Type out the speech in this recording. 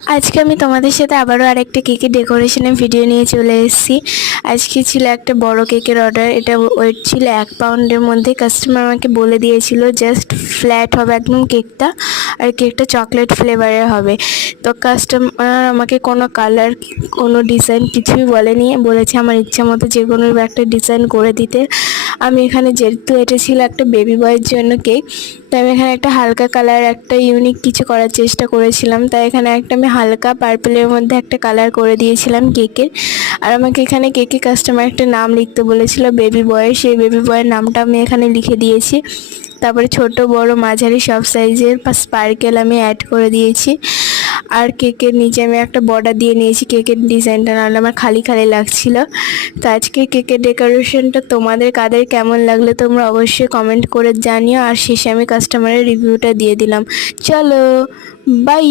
আজকে আমি তোমাদের সাথে আবারও আরেকটা কেকের ডেকোরেশনের ভিডিও নিয়ে চলে এসেছি। আজকে ছিল একটা বড় কেকের অর্ডার। এটা ওয়েট ছিল 1 পাউন্ডের মধ্যে। কাস্টমার আমাকে বলে দিয়েছিল জাস্ট ফ্ল্যাট হবে একদম কেকটা, আর কেকটা চকলেট ফ্লেভারের হবে। তো কাস্টমার আমাকে কোনো কালার, কোনো ডিজাইন কিছুই বলেনি, বলেছে আমার ইচ্ছা মতো যে কোনো একটা ডিজাইন করে দিতে। আমি এখানে যেহেতু এটা ছিল একটা বেবি বয়ের জন্য কেক, তাই আমি এখানে একটা হালকা কালার, একটা ইউনিক কিছু করার চেষ্টা করেছিলাম। তাই এখানে একটা আমি হালকা পার্পলের মধ্যে একটা কালার করে দিয়েছিলাম কেকের। আর আমাকে এখানে কেকে কাস্টমার একটা নাম লিখতে বলেছিল বেবি বয়ের, সেই বেবি বয়ের নামটা আমি এখানে লিখে দিয়েছি। তারপরে ছোট বড় মাঝারি সব সাইজের স্পার্কেল আমি অ্যাড করে দিয়েছি। আর কেকের নিচে আমি একটা বর্ডার দিয়ে নিয়েছি কেকের ডিজাইনটা, নাহলে আমার খালি খালি লাগছিল। তো আজকে কেকের ডেকোরেশনটা তোমাদের কাদের কেমন লাগলো তোমরা অবশ্যই কমেন্ট করে জানিও। আর শেষে আমি কাস্টমারের রিভিউটা দিয়ে দিলাম। চলো, বাই।